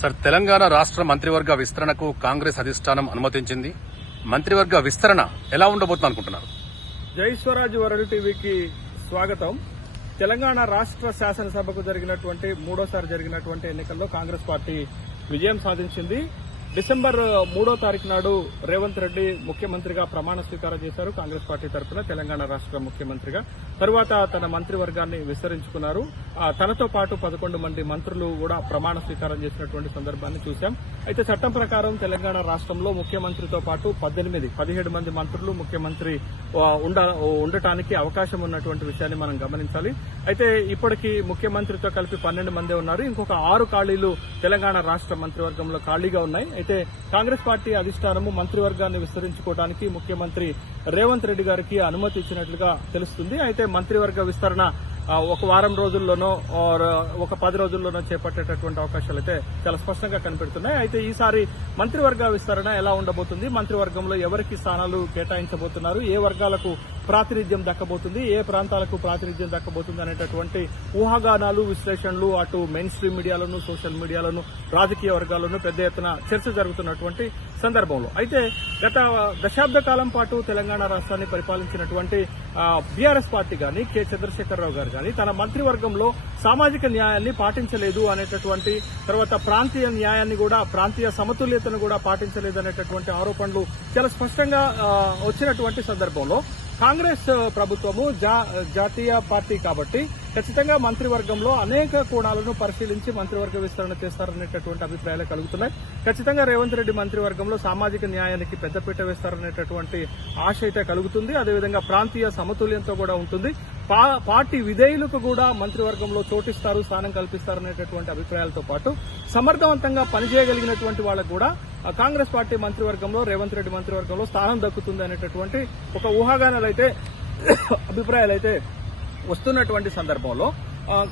Sir, Telangana రాష్ట్ర మంత్రివర్గ విస్తరణకు కాంగ్రెస్ అధిష్టానం అనుమతించింది. మంత్రివర్గ విస్తరణ ఎలా ఉండబోతుంది అనుకుంటున్నారు? జై స్వరాజ్ వరల్డ్ టీవీకి స్వాగతం. తెలంగాణ రాష్ట్ర శాసనసభకు జరిగినటువంటి మూడోసారి జరిగినటువంటి ఎన్నికల్లో కాంగ్రెస్ పార్టీ విజయం సాధించింది. డిసెంబర్ 3వ తారీఖు నాడు రేవంత్ రెడ్డి ముఖ్యమంత్రిగా ప్రమాణ స్వీకారం చేశారు. కాంగ్రెస్ పార్టీ తరఫున తెలంగాణ రాష్ట్ర ముఖ్యమంత్రిగా. తరువాత తన మంత్రివర్గాన్ని విస్తరించుకున్నారు. తనతో పాటు 11 మంది మంత్రులు కూడా ప్రమాణ స్వీకారం చేసినటువంటి సందర్భాన్ని చూశాం. అయితే చట్టం ప్రకారం తెలంగాణ రాష్ట్రంలో ముఖ్యమంత్రితో పాటు 17 మంది మంత్రులు ముఖ్యమంత్రి ఉండటానికి అవకాశం ఉన్నటువంటి విషయాన్ని మనం గమనించాలి. అయితే ఇప్పటికీ ముఖ్యమంత్రితో కలిపి 12 మందే ఉన్నారు. ఇంకొక 6 ఖాళీలు తెలంగాణ రాష్ట్ర మంత్రివర్గంలో ఖాళీగా ఉన్నాయి. అయితే కాంగ్రెస్ పార్టీ అధిష్టానము మంత్రివర్గాన్ని విస్తరించుకోవడానికి ముఖ్యమంత్రి రేవంత్ రెడ్డి గారికి అనుమతి ఇచ్చినట్లుగా తెలుస్తుంది. అయితే మంత్రివర్గ విస్తరణ ఒక వారం రోజుల్లోనో ఒక 10 రోజుల్లోనో చేపట్టేటటువంటి అవకాశాలు అయితే చాలా స్పష్టంగా కనిపెడుతున్నాయి. అయితే ఈసారి మంత్రివర్గ విస్తరణ ఎలా ఉండబోతుంది, మంత్రివర్గంలో ఎవరికి స్థానాలు కేటాయించబోతున్నారు, ఏ వర్గాలకు ప్రాతినిధ్యం దక్కబోతుంది, ఏ ప్రాంతాలకు ప్రాతినిధ్యం దక్కబోతుంది అనేటటువంటి ఊహాగానాలు, విశ్లేషణలు అటు మెయిన్ స్ట్రీమ్ మీడియాలోను, సోషల్ మీడియాలోను, రాజకీయ వర్గాల్లోనూ పెద్ద ఎత్తున చర్చ జరుగుతున్నటువంటి సందర్భంలో అయితే గత దశాబ్ద కాలం పాటు తెలంగాణ రాష్ట్రాన్ని పరిపాలించినటువంటి బీఆర్ఎస్ పార్టీ గాని, కె చంద్రశేఖరరావు గారు గాని తన మంత్రివర్గంలో సామాజిక న్యాయాన్ని పాటించలేదు అనేటటువంటి, తర్వాత ప్రాంతీయ న్యాయాన్ని కూడా, ప్రాంతీయ సమతుల్యతను కూడా పాటించలేదు అనేటటువంటి ఆరోపణలు చాలా స్పష్టంగా వచ్చినటువంటి సందర్భంలో కాంగ్రెస్ ప్రభుత్వము జాతీయ పార్టీ కాబట్టి ఖచ్చితంగా మంత్రివర్గంలో అనేక కోణాలను పరిశీలించి మంత్రివర్గ విస్తరణ చేస్తారనేటటువంటి అభిప్రాయాలు కలుగుతున్నాయి. ఖచ్చితంగా రేవంత్ రెడ్డి మంత్రివర్గంలో సామాజిక న్యాయానికి పెద్దపీట వేస్తారనేటటువంటి ఆశ అయితే కలుగుతుంది. అదేవిధంగా ప్రాంతీయ సమతుల్యంతో కూడా ఉంటుంది. పార్టీ విధేయులకు కూడా మంత్రివర్గంలో చోటిస్తారు, స్థానం కల్పిస్తారనేటటువంటి అభిప్రాయాలతో పాటు సమర్థవంతంగా పనిచేయగలిగినటువంటి వాళ్ళకు కూడా కాంగ్రెస్ పార్టీ మంత్రివర్గంలో, రేవంత్ రెడ్డి మంత్రివర్గంలో స్థానం దక్కుతుంది అనేటటువంటి ఒక ఊహాగానాలైతే అభిప్రాయాలైతే వస్తున్నటువంటి సందర్భంలో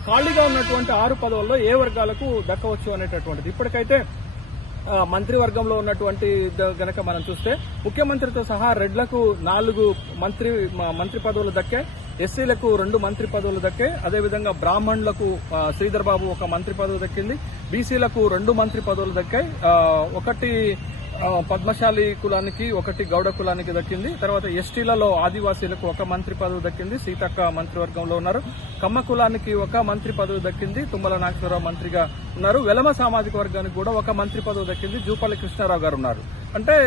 ఖాళీగా ఉన్నటువంటి 6 పదవుల్లో ఏ వర్గాలకు దక్కవచ్చు అనేటటువంటిది ఇప్పటికైతే మంత్రివర్గంలో ఉన్నటువంటి గనక మనం చూస్తే ముఖ్యమంత్రితో సహా రెడ్లకు 4 మంత్రి పదవులు దక్కాయి, ఎస్సీలకు 2 మంత్రి పదవులు దక్కాయి, అదేవిధంగా బ్రాహ్మణులకు శ్రీధర్ బాబు 1 మంత్రి పదవి దక్కింది, బీసీలకు 2 మంత్రి పదవులు దక్కాయి, 1 పద్మశాలి కులానికి 1 గౌడ కులానికి దక్కింది. తర్వాత ఎస్టీలలో ఆదివాసీలకు 1 మంత్రి పదవి దక్కింది, సీతక్క మంత్రివర్గంలో ఉన్నారు. కమ్మ కులానికి 1 మంత్రి పదవి దక్కింది, తుమ్మల నాగేశ్వరరావు మంత్రిగా ఉన్నారు. వెలమ సామాజిక వర్గానికి కూడా 1 మంత్రి పదవి దక్కింది, జూపల్లి కృష్ణారావు గారు ఉన్నారు. అంటే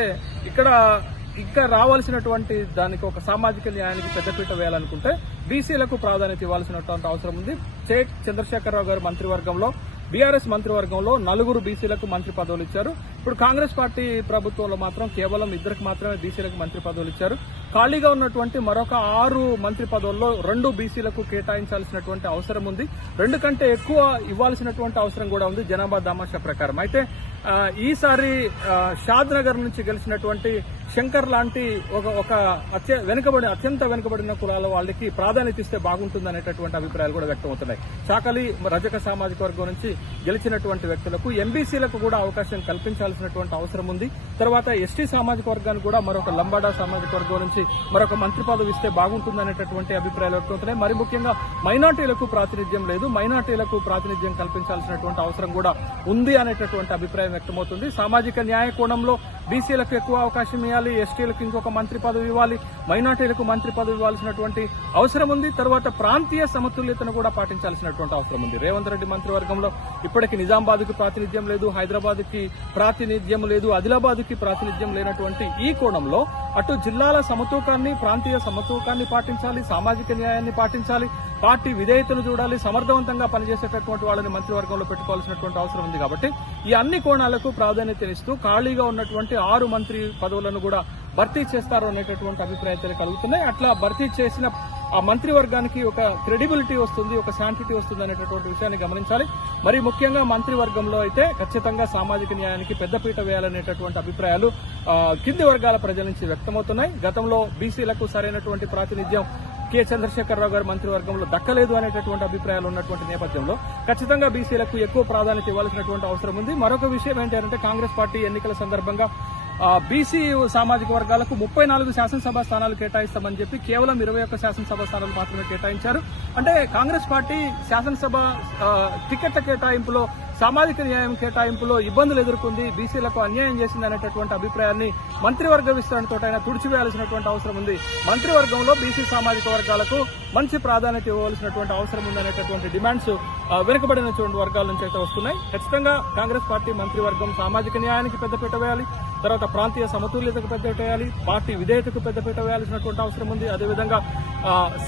ఇక్కడ ఇంకా రావాల్సినటువంటి దానికి ఒక సామాజిక న్యాయానికి పెద్దపీట వేయాలనుకుంటే బీసీలకు ప్రాధాన్యత ఇవ్వాల్సినటువంటి అవసరం ఉంది. చంద్రశేఖరరావు గారు మంత్రివర్గంలో, బీఆర్ఎస్ మంత్రివర్గంలో 4 బీసీలకు మంత్రి పదవులు ఇచ్చారు. ఇప్పుడు కాంగ్రెస్ పార్టీ ప్రభుత్వంలో మాత్రం కేవలం 2 మాత్రమే బీసీలకు మంత్రి పదవులు ఇచ్చారు. ఖాళీగా ఉన్నటువంటి మరొక 6 మంత్రి పదవుల్లో 2 బీసీలకు కేటాయించాల్సినటువంటి అవసరం ఉంది. 2 కంటే ఎక్కువ ఇవ్వాల్సినటువంటి అవసరం కూడా ఉంది జనాభా దామాషా ప్రకారం. అయితే ఈసారి షాద్ నగర్ నుంచి గెలిచినటువంటి శంకర్ లాంటి ఒక అత్యంత వెనుకబడిన కులాల వాళ్ళకి ప్రాధాన్యత ఇస్తే బాగుంటుందనేటటువంటి అభిప్రాయాలు కూడా వ్యక్తమవుతున్నాయి. చాకలి రజక సామాజిక వర్గం నుంచి గెలిచినటువంటి వ్యక్తులకు ఎంబీసీలకు కూడా అవకాశం కల్పించాల్సినటువంటి అవసరం ఉంది. తర్వాత ఎస్టీ సామాజిక వర్గానికి కూడా మరొక లంబాడా సామాజిక వర్గం నుంచి మరొక మంత్రి పదవి ఇస్తే బాగుంటుందనేటటువంటి అభిప్రాయాలు వ్యక్తమవుతున్నాయి. మరి ముఖ్యంగా మైనార్టీలకు ప్రాతినిధ్యం లేదు, మైనార్టీలకు ప్రాతినిధ్యం కల్పించాల్సినటువంటి అవసరం కూడా ఉంది అనేటటువంటి అభిప్రాయం వ్యక్తమవుతుంది. సామాజిక న్యాయ కోణంలో బీసీలకు ఎక్కువ అవకాశం ఇవ్వాలి, ఎస్టీలకు ఇంకొక మంత్రి పదవి ఇవ్వాలి, మైనార్టీలకు మంత్రి పదవి ఇవ్వాల్సినటువంటి అవసరం ఉంది. తర్వాత ప్రాంతీయ సమతుల్యతను కూడా పాటించాల్సినటువంటి అవసరం ఉంది. రేవంత్ రెడ్డి మంత్రివర్గంలో ఇప్పటికి నిజామాబాద్ కి ప్రాతినిధ్యం లేదు, హైదరాబాద్ కి ప్రాతినిధ్యం లేదు, ఆదిలాబాద్ కి ప్రాతినిధ్యం లేనటువంటి ఈ కోణంలో అటు జిల్లాల సమతూకాన్ని, ప్రాంతీయ సమతూకాన్ని పాటించాలి, సామాజిక న్యాయాన్ని పాటించాలి, పార్టీ విధేయతను చూడాలి, సమర్థవంతంగా పనిచేసేటటువంటి వాళ్ళని మంత్రివర్గంలో పెట్టుకోవాల్సినటువంటి అవసరం ఉంది. కాబట్టి ఈ అన్ని కోణాలకు ప్రాధాన్యతనిస్తూ ఖాళీగా ఉన్నటువంటి 6 మంత్రి పదవులను కూడా భర్తీ చేస్తారు అనేటటువంటి అభిప్రాయాలు కలుగుతున్నాయి. అట్లా భర్తీ చేసిన ఆ మంత్రివర్గానికి ఒక క్రెడిబిలిటీ వస్తుంది, ఒక శాంటిటీ వస్తుంది అనేటటువంటి విషయాన్ని గమనించాలి. మరి ముఖ్యంగా మంత్రివర్గంలో అయితే ఖచ్చితంగా సామాజిక న్యాయానికి పెద్దపీట వేయాలనేటటువంటి అభిప్రాయాలు కింది వర్గాల ప్రజల నుంచి వ్యక్తమవుతున్నాయి. గతంలో బీసీలకు సరైనటువంటి ప్రాతినిధ్యం కె చంద్రశేఖరరావు గారు మంత్రివర్గంలో దక్కలేదు అనేటటువంటి అభిప్రాయాలు ఉన్నటువంటి నేపథ్యంలో ఖచ్చితంగా బీసీలకు ఎక్కువ ప్రాధాన్యత ఇవ్వాల్సినటువంటి అవసరం ఉంది. మరొక విషయం ఏంటంటే కాంగ్రెస్ పార్టీ ఎన్నికల సందర్భంగా బీసీ సామాజిక వర్గాలకు 34 శాసనసభ స్థానాలు కేటాయిస్తామని చెప్పి కేవలం 21 శాసనసభ స్థానాలు మాత్రమే కేటాయించారు. అంటే కాంగ్రెస్ పార్టీ శాసనసభ టికెట్ల కేటాయింపులో సామాజిక న్యాయం కేటాయింపులో ఇబ్బందులు ఎదుర్కొంది, బీసీలకు అన్యాయం చేసింది అనేటటువంటి అభిప్రాయాన్ని మంత్రివర్గ విస్తరణతోటైనా తుడిచివేయాల్సినటువంటి అవసరం ఉంది. మంత్రివర్గంలో బీసీ సామాజిక వర్గాలకు మంచి ప్రాధాన్యత ఇవ్వవలసినటువంటి అవసరం ఉందనేటటువంటి డిమాండ్స్ వెనుకబడినటువంటి వర్గాల నుంచి అయితే వస్తున్నాయి. ఖచ్చితంగా కాంగ్రెస్ పార్టీ మంత్రివర్గం సామాజిక న్యాయానికి పెద్దపీట వేయాలి, తర్వాత ప్రాంతీయ సమతుల్యతకు పెద్దపీట వేయాలి, పార్టీ విధేయతకు పెద్దపీట వేయాల్సినటువంటి అవసరం ఉంది. అదేవిధంగా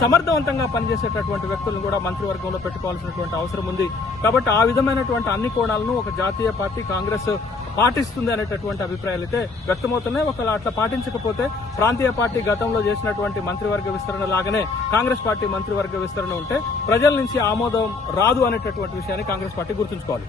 సమర్థవంతంగా పనిచేసేటటువంటి వ్యక్తులను కూడా మంత్రివర్గంలో పెట్టుకోవాల్సినటువంటి అవసరం ఉంది. కాబట్టి ఆ విధమైనటువంటి అన్ని కోణాలను ఒక జాతీయ పార్టీ కాంగ్రెస్ పాటిస్తుంది అనేటటువంటి అభిప్రాయాలు అయితే వ్యక్తమవుతున్నాయి. ఒకవేళ అట్లా పాటించకపోతే ప్రాంతీయ పార్టీ గతంలో చేసినటువంటి మంత్రివర్గ విస్తరణ లాగానే కాంగ్రెస్ పార్టీ మంత్రివర్గ విస్తరణ ఉంటే ప్రజల నుంచి ఆమోదం రాదు అనేటటువంటి విషయాన్ని కాంగ్రెస్ పార్టీ గుర్తుంచుకోవాలి.